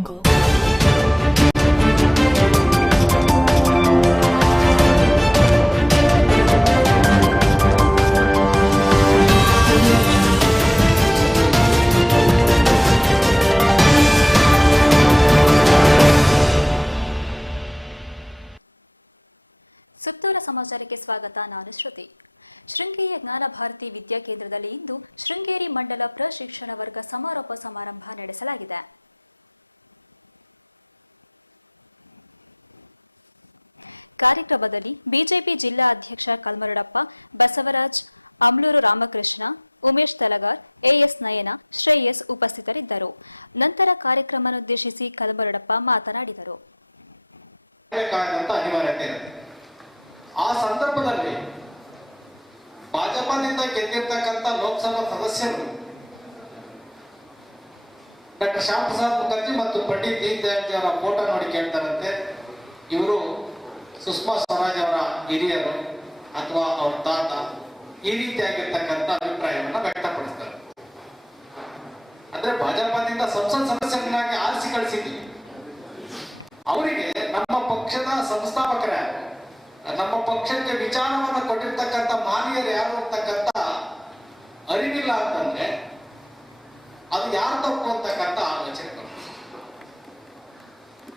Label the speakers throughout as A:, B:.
A: jungle. ಸುತ್ತೂರ ಸಮಾಚಾರಕ್ಕೆ ಸ್ವಾಗತ, ನಾನು ಶ್ರುತಿ ಶೃಂಗೇರಿಯ ಜ್ಞಾನ ಭಾರತಿ ವಿದ್ಯಾಕೇಂದ್ರದಲ್ಲಿ ಇಂದು ಶೃಂಗೇರಿ ಮಂಡಲ ಪ್ರಶಿಕ್ಷಣ ವರ್ಗ ಸಮಾರೋಪ ಸಮಾರಂಭ ನಡೆಸಲಾಗಿದೆ ಕಾರ್ಯಕ್ರಮದಲ್ಲಿ ಬಿಜೆಪಿ ಜಿಲ್ಲಾ ಅಧ್ಯಕ್ಷ ಕಲ್ಮರಡಪ್ಪ, ಬಸವರಾಜ್ ಅಮ್ಲೂರು ರಾಮಕೃಷ್ಣ, ಉಮೇಶ್ ತಲಗಾರ್, ಎಎಸ್ ನಯನ, ಶ್ರೇಯಸ್ ಉಪಸ್ಥಿತರಿದ್ದರು. ನಂತರ ಕಾರ್ಯಕ್ರಮವನ್ನುದ್ದೇಶಿಸಿ ಕಲ್ಮರಡಪ್ಪ ಮಾತನಾಡಿದರು.
B: ಆ ಸಂದರ್ಭದಲ್ಲಿ ಭಾಜಪದಿಂದ ಗೆದ್ದಿರ್ತಕ್ಕಂಥ ಲೋಕಸಭಾ ಸದಸ್ಯರು ಡಾಕ್ಟರ್ ಶ್ಯಾಮ್ ಪ್ರಸಾದ್ ಮುಖರ್ಜಿ ಮತ್ತು ಪಂಡಿತ್ ದೀನ್ ದಯಾಳ್ ಅವರ ಫೋಟೋ ನೋಡಿ ಕೇಳ್ತಾರಂತೆ. ಸುಷ್ಮಾ ಸ್ವರಾಜ್ ಅವರ ಹಿರಿಯರು ಅಥವಾ ಅವ್ರ ತಾತ ಈ ರೀತಿಯಾಗಿರ್ತಕ್ಕಂಥ ಅಭಿಪ್ರಾಯವನ್ನ ವ್ಯಕ್ತಪಡಿಸ್ತಾರೆ. ಅಂದ್ರೆ ಭಾಜಪದಿಂದ ಸಂಸತ್ ಸದಸ್ಯರನ್ನಾಗಿ ಆರಿಸಿ ಕಳಿಸಿದ್ವಿ. ಅವರಿಗೆ ನಮ್ಮ ಪಕ್ಷದ ಸಂಸ್ಥಾಪಕರ ನಮ್ಮ ಪಕ್ಷಕ್ಕೆ ವಿಚಾರವನ್ನು ಕೊಟ್ಟಿರ್ತಕ್ಕಂಥ ಮಾನ್ಯರು ಯಾರು ಅಂತಕ್ಕಂಥ ಅರಿವಿಲ್ಲ ಅಂತಂದ್ರೆ ಅದು ಯಾರು ತಪ್ಪು ಅಂತಕ್ಕಂಥ ಆಲೋಚನೆ.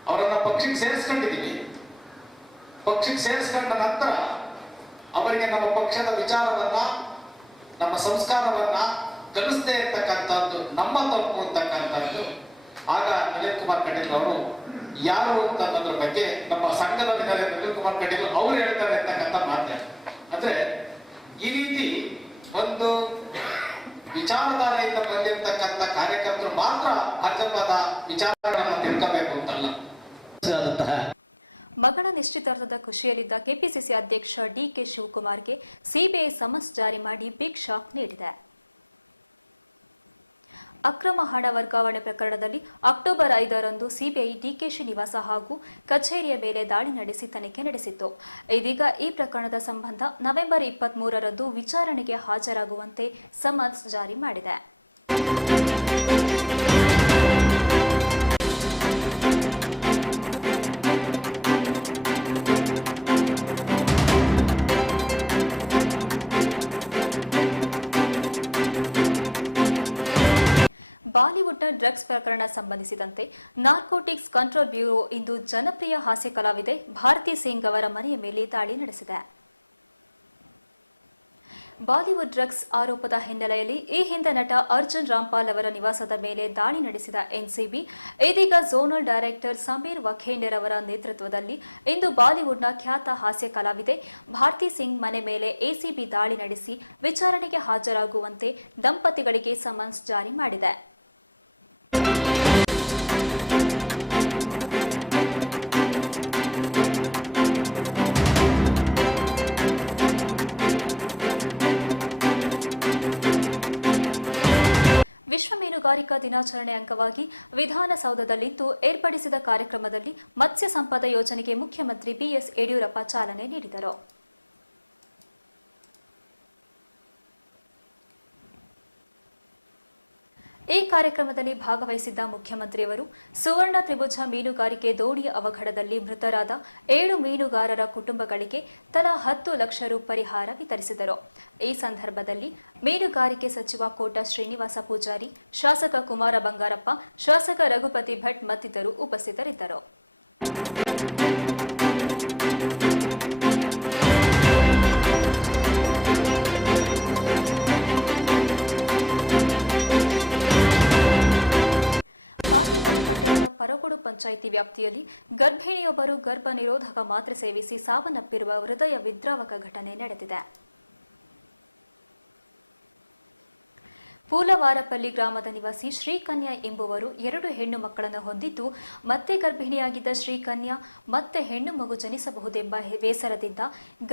B: ಅವರನ್ನ ಪಕ್ಷಕ್ಕೆ ಸೇರಿಸ್ಕೊಂಡಿದ್ದೀವಿ. ಪಕ್ಷಕ್ಕೆ ಸೇರಿಸ್ಕೊಂಡ ನಂತರ ಅವರಿಗೆ ನಮ್ಮ ಪಕ್ಷದ ವಿಚಾರವನ್ನ, ನಮ್ಮ ಸಂಸ್ಕಾರವನ್ನ ಕಲಿಸದೇ ಇರ್ತಕ್ಕಂಥದ್ದು, ನಮ್ಮ ತಪ್ಪು ಅಂತಕ್ಕಂಥದ್ದು. ಆಗ ನಳಿನ್ ಕುಮಾರ್ ಕಟೀಲ್ ಅವರು, ಯಾರು ಅಂತ ಅನ್ನೋದ್ರ ಬಗ್ಗೆ ನಮ್ಮ ಸಂಘದ ನಳಿನ್ ಕುಮಾರ್ ಕಟೀಲ್ ಅವ್ರು ಹೇಳ್ತಾರೆ ಅಂತಕ್ಕಂಥ ಮಾತೆ ಅಂದ್ರೆ ಈ ರೀತಿ ಒಂದು ವಿಚಾರಧಾರೆಯಿಂದ ಬಂದಿರತಕ್ಕಂಥ ಕಾರ್ಯಕರ್ತರು ಮಾತ್ರ ಅಜಪದ ವಿಚಾರಗಳನ್ನು ತಿಳ್ಕೋಬೇಕು ಅಂತಲ್ಲ.
A: ಮಗಳ ನಿಶ್ಚಿತಾರ್ಥದ ಖುಷಿಯಲ್ಲಿದ್ದ ಕೆಪಿಸಿಸಿ ಅಧ್ಯಕ್ಷ ಡಿಕೆ ಶಿವಕುಮಾರ್ಗೆ ಸಿಬಿಐ ಸಮನ್ಸ್ ಜಾರಿ ಮಾಡಿ ಬಿಗ್ ಶಾಕ್ ನೀಡಿದೆ. ಅಕ್ರಮ ಹಣ ವರ್ಗಾವಣೆ ಪ್ರಕರಣದಲ್ಲಿ ಅಕ್ಟೋಬರ್ ಐದರಂದು ಸಿಬಿಐ ಡಿಕೆಶಿ ನಿವಾಸ ಹಾಗೂ ಕಚೇರಿಯ ಮೇಲೆ ದಾಳಿ ನಡೆಸಿ ತನಿಖೆ ನಡೆಸಿತ್ತು. ಇದೀಗ ಈ ಪ್ರಕರಣದ ಸಂಬಂಧ ನವೆಂಬರ್ ಇಪ್ಪತ್ತ್ ವಿಚಾರಣೆಗೆ ಹಾಜರಾಗುವಂತೆ ಸಮನ್ಸ್ ಜಾರಿ ಮಾಡಿದೆ. ಬಾಲಿವುಡ್ನ ಡ್ರಗ್ಸ್ ಪ್ರಕರಣ ಸಂಬಂಧಿಸಿದಂತೆ ನಾರ್ಕೋಟಿಕ್ಸ್ ಕಂಟ್ರೋಲ್ ಬ್ಯೂರೋ ಇಂದು ಜನಪ್ರಿಯ ಹಾಸ್ಯ ಕಲಾವಿದೆ ಭಾರತಿ ಸಿಂಗ್ ಅವರ ಮನೆಯ ಮೇಲೆ ದಾಳಿ ನಡೆಸಿದೆ. ಬಾಲಿವುಡ್ ಡ್ರಗ್ಸ್ ಆರೋಪದ ಹಿನ್ನೆಲೆಯಲ್ಲಿ ಈ ಹಿಂದೆ ನಟ ಅರ್ಜುನ್ ರಾಮ್ಪಾಲ್ ಅವರ ನಿವಾಸದ ಮೇಲೆ ದಾಳಿ ನಡೆಸಿದ ಎನ್ಸಿಬಿ, ಇದೀಗ ಝೋನಲ್ ಡೈರೆಕ್ಟರ್ ಸಮೀರ್ ವಖೇಂಡರ್ ಅವರ ನೇತೃತ್ವದಲ್ಲಿ ಇಂದು ಬಾಲಿವುಡ್ನ ಖ್ಯಾತ ಹಾಸ್ಯ ಕಲಾವಿದೆ ಭಾರತಿ ಸಿಂಗ್ ಮನೆ ಮೇಲೆ ಎಸಿಬಿ ದಾಳಿ ನಡೆಸಿ ವಿಚಾರಣೆಗೆ ಹಾಜರಾಗುವಂತೆ ದಂಪತಿಗಳಿಗೆ ಸಮನ್ಸ್ ಜಾರಿ ಮಾಡಿದೆ. ಮೀನುಗಾರಿಕಾ ದಿನಾಚರಣೆ ಅಂಗವಾಗಿ ವಿಧಾನಸೌಧದಲ್ಲಿಂದು ಏರ್ಪಡಿಸಿದ ಕಾರ್ಯಕ್ರಮದಲ್ಲಿ ಮತ್ಸ್ಯ ಸಂಪದ ಯೋಜನೆಗೆ ಮುಖ್ಯಮಂತ್ರಿ ಬಿಎಸ್ ಯಡಿಯೂರಪ್ಪ ಚಾಲನೆ ನೀಡಿದರು. ಈ ಕಾರ್ಯಕ್ರಮದಲ್ಲಿ ಭಾಗವಹಿಸಿದ್ದ ಮುಖ್ಯಮಂತ್ರಿಯವರು ಸುವರ್ಣ ತ್ರಿಭುಜ ಮೀನುಗಾರಿಕೆ ದೋಣಿ ಅವಘಡದಲ್ಲಿ ಮೃತರಾದ ಏಳು ಮೀನುಗಾರರ ಕುಟುಂಬಗಳಿಗೆ ತಲಾ ಹತ್ತು ಲಕ್ಷ ರು ಪರಿಹಾರ ವಿತರಿಸಿದರು. ಈ ಸಂದರ್ಭದಲ್ಲಿ ಮೀನುಗಾರಿಕೆ ಸಚಿವ ಕೋಟ ಶ್ರೀನಿವಾಸ ಪೂಜಾರಿ, ಶಾಸಕ ಕುಮಾರ ಬಂಗಾರಪ್ಪ, ಶಾಸಕ ರಘುಪತಿ ಭಟ್ ಮತ್ತಿತರು ಉಪಸ್ಥಿತರಿದ್ದರು. ಬಾಗೇಪಲ್ಲಿ ಪಟ್ಟಣದ ಪರಗೋಡು ಪಂಚಾಯಿತಿ ವ್ಯಾಪ್ತಿಯಲ್ಲಿ ಗರ್ಭಿಣಿಯೊಬ್ಬರು ಗರ್ಭ ನಿರೋಧಕ ಮಾತ್ರೆ ಸೇವಿಸಿ ಸಾವನ್ನಪ್ಪಿರುವ ಹೃದಯ ವಿದ್ರಾವಕ ಘಟನೆ ನಡೆದಿದೆ. ಪೂಲವಾರಪಲ್ಲಿ ಗ್ರಾಮದ ನಿವಾಸಿ ಶ್ರೀಕನ್ಯಾ ಎಂಬುವರು ಎರಡು ಹೆಣ್ಣು ಮಕ್ಕಳನ್ನು ಹೊಂದಿದ್ದು, ಮತ್ತೆ ಗರ್ಭಿಣಿಯಾಗಿದ್ದ ಶ್ರೀಕನ್ಯಾ ಮತ್ತೆ ಹೆಣ್ಣು ಮಗು ಜನಿಸಬಹುದೆಂಬ ಬೇಸರದಿಂದ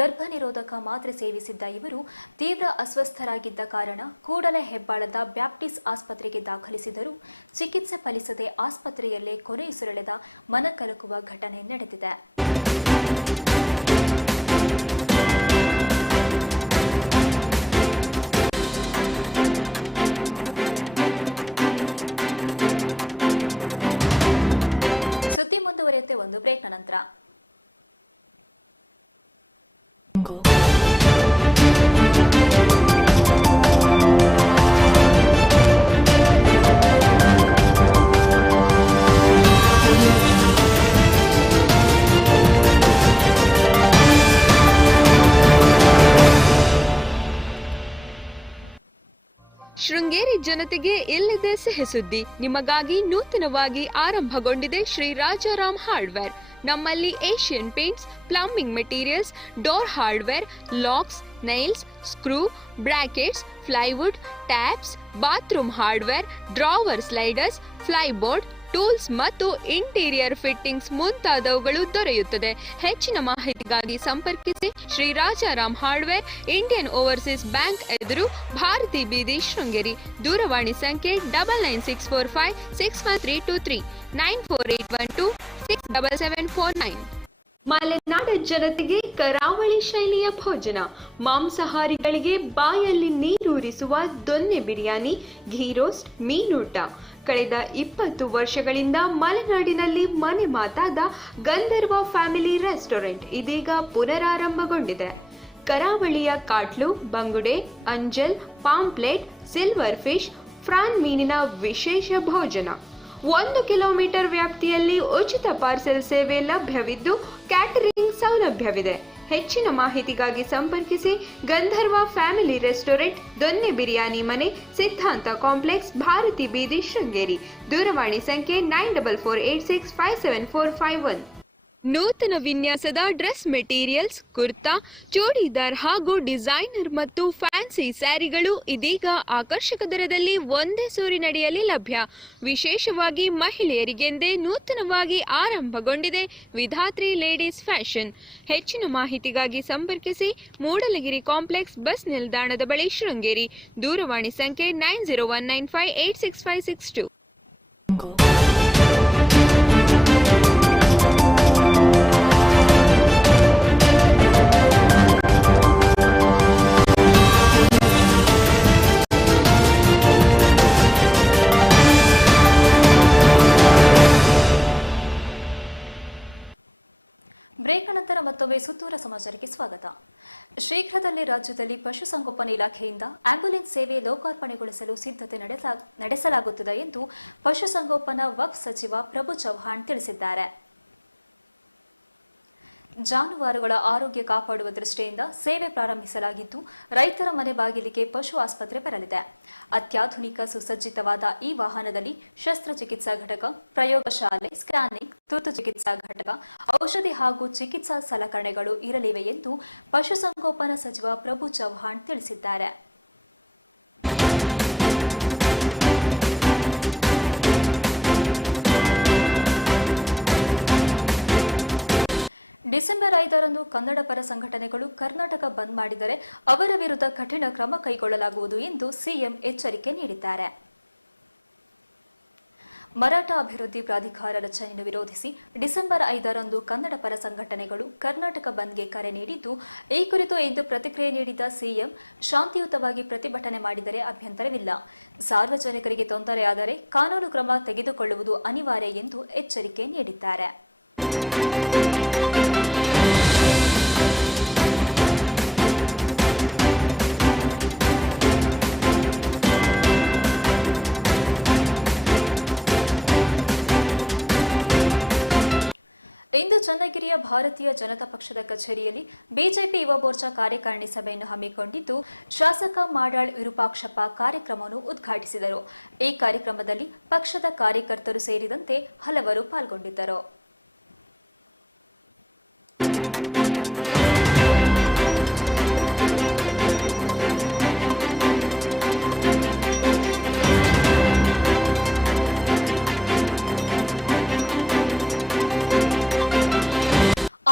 A: ಗರ್ಭ ನಿರೋಧಕ ಮಾತ್ರೆ ಸೇವಿಸಿದ್ದ ಇವರು ತೀವ್ರ ಅಸ್ವಸ್ಥರಾಗಿದ್ದ ಕಾರಣ ಕೂಡಲೇ ಹೆಬ್ಬಾಳದ ಬ್ಯಾಪ್ಟಿಸ್ ಆಸ್ಪತ್ರೆಗೆ ದಾಖಲಿಸಿದರು. ಚಿಕಿತ್ಸೆ ಫಲಿಸದೆ ಆಸ್ಪತ್ರೆಯಲ್ಲೇ ಕೊನೆಯುಸಿರೆಳೆದ ಮನಕಲಕುವ ಘಟನೆ ನಡೆದಿದೆ. ಮುಂದುವರಿಯುತ್ತೆ ಒಂದು ಬ್ರೇಕ್ನ ನಂತರ.
C: ಜನತೆಗೆ ಎಲ್ಲಿದೆ ಸಿಹಿ ಸುದ್ದಿ? ನಿಮಗಾಗಿ ನೂತನವಾಗಿ ಆರಂಭಗೊಂಡಿದೆ ಶ್ರೀ ರಾಜಾರಾಮ್ ಹಾರ್ಡ್ವೇರ್. ನಮ್ಮಲ್ಲಿ Asian Paints, plumbing materials, door hardware, locks, nails, screw, brackets plywood taps, bathroom hardware, drawer sliders, plyboard tools ಮತ್ತು ಇಂಟೀರಿಯರ್ ಫಿಟ್ಟಿಂಗ್ಸ್ ಮುಂತಾದವುಗಳು ದೊರೆಯುತ್ತದೆ. ಹೆಚ್ಚಿನ ಮಾಹಿತಿಗಾಗಿ ಸಂಪರ್ಕಿಸಿ Shri Rajaram hardware, Indian Overseas Bank ಎದುರು ಭಾರತಿ ಬೀದಿ ಶೃಂಗೇರಿ. ದೂರವಾಣಿ ಸಂಖ್ಯೆ double nine six four five six one three two three, nine four eight one two six double seven four nine. ಮಲೆನಾಡ ಜನತೆಗೆ ಕರಾವಳಿ ಶೈಲಿಯ ಭೋಜನ. ಮಾಂಸಾಹಾರಿಗಳಿಗೆ ಬಾಯಲ್ಲಿ ನೀರೂರಿಸುವ ದೊನ್ನೆ ಬಿರಿಯಾನಿ, ಘೀ ರೋಸ್ಟ್ ಮೀನೂಟ ಕಳೆದ ಇಪ್ಪತ್ತು ವರ್ಷಗಳಿಂದ ಮಲೆನಾಡಿನಲ್ಲಿ ಮನೆ ಮಾತಾದ ಗಂಧರ್ವ ಫ್ಯಾಮಿಲಿ ರೆಸ್ಟೋರೆಂಟ್ ಇದೀಗ ಪುನರಾರಂಭಗೊಂಡಿದೆ. ಕರಾವಳಿಯ ಕಾಟ್ಲು, ಬಂಗುಡೆ, ಅಂಜಲ್, ಪಾಂಪ್ಲೆಟ್, ಸಿಲ್ವರ್ ಫಿಶ್, ಫ್ರಾನ್ ಮೀನಿನ ವಿಶೇಷ ಭೋಜನ. ಒಂದು ಕಿಲೋಮೀಟರ್ ವ್ಯಾಪ್ತಿಯಲ್ಲಿ ಉಚಿತ ಪಾರ್ಸೆಲ್ ಸೇವೆ ಲಭ್ಯವಿದ್ದು, ಕ್ಯಾಟರಿಂಗ್ ಸೌಲಭ್ಯವಿದೆ. ಹೆಚ್ಚಿನ ಮಾಹಿತಿಗಾಗಿ ಸಂಪರ್ಕಿಸಿ Gandharva family restaurant Donne biryani Mane Siddhanta complex Bharati ಬೀದಿ ಶೃಂಗೇರಿ ದೂರವಾಣಿ ಸಂಖ್ಯೆ nine double four eight six five seven four five one ನೂತನ ವಿನ್ಯಾಸದ ಡ್ರೆಸ್ ಮೆಟೀರಿಯಲ್ಸ್, ಕುರ್ತಾ, ಚೂಡಿದಾರ್ ಹಾಗೂ ಡಿಸೈನರ್ ಮತ್ತು ಫ್ಯಾನ್ಸಿ ಸ್ಯಾರಿಗಳು ಇದೀಗ ಆಕರ್ಷಕ ದರದಲ್ಲಿ ಒಂದೇ ಸೂರಿನಡಿಯಲ್ಲಿ ಲಭ್ಯ. ವಿಶೇಷವಾಗಿ ಮಹಿಳೆಯರಿಗೆಂದೇ ನೂತನವಾಗಿ ಆರಂಭಗೊಂಡಿದೆ ವಿಧಾತ್ರಿ ಲೇಡೀಸ್ ಫ್ಯಾಷನ್. ಹೆಚ್ಚಿನ ಮಾಹಿತಿಗಾಗಿ ಸಂಪರ್ಕಿಸಿ ಮೂಡಲಗಿರಿ ಕಾಂಪ್ಲೆಕ್ಸ್ ಬಸ್ ನಿಲ್ದಾಣದ ಬಳಿ ಶೃಂಗೇರಿ. ದೂರವಾಣಿ ಸಂಖ್ಯೆ nine zero one nine five eight six five six two.
A: ಮತ್ತೊಮ್ಮೆ ಸುತ್ತೂರ ಸಮಾಚಾರಕ್ಕೆ ಸ್ವಾಗತ. ಶೀಘ್ರದಲ್ಲೇ ರಾಜ್ಯದಲ್ಲಿ ಪಶುಸಂಗೋಪನೆ ಇಲಾಖೆಯಿಂದ ಆಂಬ್ಯುಲೆನ್ಸ್ ಸೇವೆ ಲೋಕಾರ್ಪಣೆಗೊಳಿಸಲು ಸಿದ್ಧತೆ ನಡೆಸ- ನಡೆಸಲಾಗುತ್ತಿದೆ ಎಂದು ಪಶುಸಂಗೋಪನಾ ವಕ್ಫ್ ಸಚಿವ ಪ್ರಭು ಚೌಹಾಣ್ ತಿಳಿಸಿದ್ದಾರೆ. ಜಾನುವಾರುಗಳ ಆರೋಗ್ಯ ಕಾಪಾಡುವ ದೃಷ್ಟಿಯಿಂದ ಸೇವೆ ಪ್ರಾರಂಭಿಸಲಾಗಿದ್ದು, ರೈತರ ಮನೆ ಬಾಗಿಲಿಗೆ ಪಶು ಆಸ್ಪತ್ರೆ ಬರಲಿದೆ. ಅತ್ಯಾಧುನಿಕ ಸುಸಜ್ಜಿತವಾದ ಈ ವಾಹನದಲ್ಲಿ ಶಸ್ತ್ರಚಿಕಿತ್ಸಾ ಘಟಕ, ಪ್ರಯೋಗಶಾಲೆ, ಸ್ಕ್ಯಾನಿಂಗ್ ತುರ್ತು ಚಿಕಿತ್ಸಾ ಘಟಕ, ಔಷಧಿ ಹಾಗೂ ಚಿಕಿತ್ಸಾ ಸಲಕರಣೆಗಳು ಇರಲಿವೆ ಎಂದು ಪಶುಸಂಗೋಪನಾ ಸಚಿವ ಪ್ರಭು ಚೌಹಾಣ್ ತಿಳಿಸಿದ್ದಾರೆ. ಡಿಸೆಂಬರ್ ಐದರಂದು ಕನ್ನಡ ಪರ ಸಂಘಟನೆಗಳು ಕರ್ನಾಟಕ ಬಂದ್ ಮಾಡಿದರೆ ಅವರ ವಿರುದ್ಧ ಕಠಿಣ ಕ್ರಮ ಕೈಗೊಳ್ಳಲಾಗುವುದು ಎಂದು ಸಿಎಂ ಎಚ್ಚರಿಕೆ ನೀಡಿದ್ದಾರೆ. ಮರಾಠ ಅಭಿವೃದ್ಧಿ ಪ್ರಾಧಿಕಾರ ರಚನೆಯನ್ನು ವಿರೋಧಿಸಿ ಡಿಸೆಂಬರ್ ಐದರಂದು ಕನ್ನಡ ಪರ ಸಂಘಟನೆಗಳು ಕರ್ನಾಟಕ ಬಂದ್ಗೆ ಕರೆ ನೀಡಿದ್ದು, ಈ ಕುರಿತು ಇಂದು ಪ್ರತಿಕ್ರಿಯೆ ನೀಡಿದ ಸಿಎಂ, ಶಾಂತಿಯುತವಾಗಿ ಪ್ರತಿಭಟನೆ ಮಾಡಿದರೆ ಅಭ್ಯಂತರವಿಲ್ಲ. ಸಾರ್ವಜನಿಕರಿಗೆ ತೊಂದರೆಯಾದರೆ ಕಾನೂನು ಕ್ರಮ ತೆಗೆದುಕೊಳ್ಳುವುದು ಅನಿವಾರ್ಯ ಎಂದು ಎಚ್ಚರಿಕೆ ನೀಡಿದ್ದಾರೆ. ಇಂದು ಚನ್ನಗಿರಿಯ ಭಾರತೀಯ ಜನತಾ ಪಕ್ಷದ ಕಚೇರಿಯಲ್ಲಿ ಬಿಜೆಪಿ ಯುವ ಮೋರ್ಚಾ ಕಾರ್ಯಕಾರಿಣಿ ಸಭೆಯನ್ನು ಹಮ್ಮಿಕೊಂಡಿದ್ದು, ಶಾಸಕ ಮಾಡಾಳ್ ವಿರೂಪಾಕ್ಷಪ್ಪ ಕಾರ್ಯಕ್ರಮವನ್ನು ಉದ್ಘಾಟಿಸಿದರು. ಈ ಕಾರ್ಯಕ್ರಮದಲ್ಲಿ ಪಕ್ಷದ ಕಾರ್ಯಕರ್ತರು ಸೇರಿದಂತೆ ಹಲವರು ಪಾಲ್ಗೊಂಡಿದ್ದರು.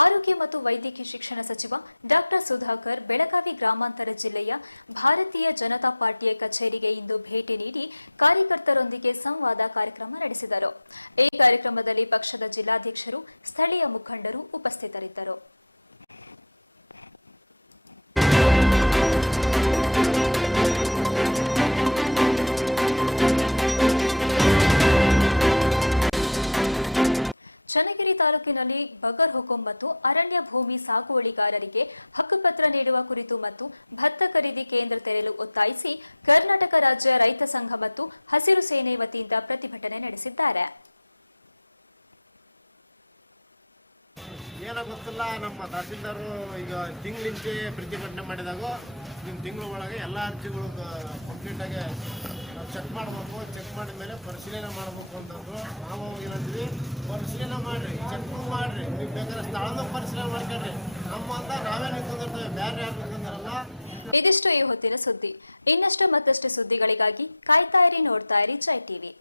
A: ಆರೋಗ್ಯ ಮತ್ತು ವೈದ್ಯಕೀಯ ಶಿಕ್ಷಣ ಸಚಿವ ಡಾಕ್ಟರ್ ಸುಧಾಕರ್ ಬೆಳಗಾವಿ ಗ್ರಾಮಾಂತರ ಜಿಲ್ಲೆಯ ಭಾರತೀಯ ಜನತಾ ಪಾರ್ಟಿಯ ಕಚೇರಿಗೆ ಇಂದು ಭೇಟಿ ನೀಡಿ ಕಾರ್ಯಕರ್ತರೊಂದಿಗೆ ಸಂವಾದ ಕಾರ್ಯಕ್ರಮ ನಡೆಸಿದರು. ಈ ಕಾರ್ಯಕ್ರಮದಲ್ಲಿ ಪಕ್ಷದ ಜಿಲ್ಲಾಧ್ಯಕ್ಷರು, ಸ್ಥಳೀಯ ಮುಖಂಡರು ಉಪಸ್ಥಿತರಿದ್ದರು. ಚನ್ನಗಿರಿ ತಾಲೂಕಿನಲ್ಲಿ ಬಗರ್ ಹುಕುಂ ಮತ್ತು ಅರಣ್ಯ ಭೂಮಿ ಸಾಗುವಳಿಗಾರರಿಗೆ ಹಕ್ಕುಪತ್ರ ನೀಡುವ ಕುರಿತು ಮತ್ತು ಭತ್ತ ಖರೀದಿ ಕೇಂದ್ರ ತೆರೆಯಲು ಒತ್ತಾಯಿಸಿ ಕರ್ನಾಟಕ ರಾಜ್ಯ ರೈತ ಸಂಘ ಮತ್ತು ಹಸಿರು ಸೇನೆ ವತಿಯಿಂದ ಪ್ರತಿಭಟನೆ ನಡೆಸಿದ್ದಾರೆ.
D: ಏನೋ ಗೊತ್ತಿಲ್ಲ, ನಮ್ಮ ತಹಸೀಲ್ದಾರು ಈಗ ತಿಂಗಳಿಂಚೆ ಪ್ರತಿಭಟನೆ ಮಾಡಿದಾಗ ನಿಮ್ಮ ತಿಂಗಳ ಒಳಗೆ ಎಲ್ಲ ಅರ್ಜಿಗಳು ಕಂಪ್ಲೀಟಾಗಿ ಚೆಕ್ ಮಾಡಬೇಕು ಚೆಕ್ ಮಾಡಿದ ಮೇಲೆ ಪರಿಶೀಲನೆ ಮಾಡಬೇಕು ಅಂತಂದ್ರು ನಾವು ಏನಂದ್ವಿ ಪರಿಶೀಲನೆ ಮಾಡಿರಿ ಚೆಕ್ ಮಾಡಿರಿ. ನೀವು ಬೇಕಾದ್ರೆ ಸ್ಥಳದ ಪರಿಶೀಲನೆ ಮಾಡ್ಕೊಳ್ರಿ. ನಮ್ಮ ಅಂತ ನಾವೇ ನಿಂತ್ಕೊಂಡಿರ್ತೇವೆ, ಬೇರೆ ಯಾರು
A: ಇದಿಷ್ಟು ಈ ಹೊತ್ತಿನ ಸುದ್ದಿ. ಇನ್ನಷ್ಟು ಮತ್ತಷ್ಟು ಸುದ್ದಿಗಳಿಗಾಗಿ ಕಾಯ್ತಾ ಇರಿ, ನೋಡ್ತಾ ಇರಿ, ಜೈ ಟಿವಿ.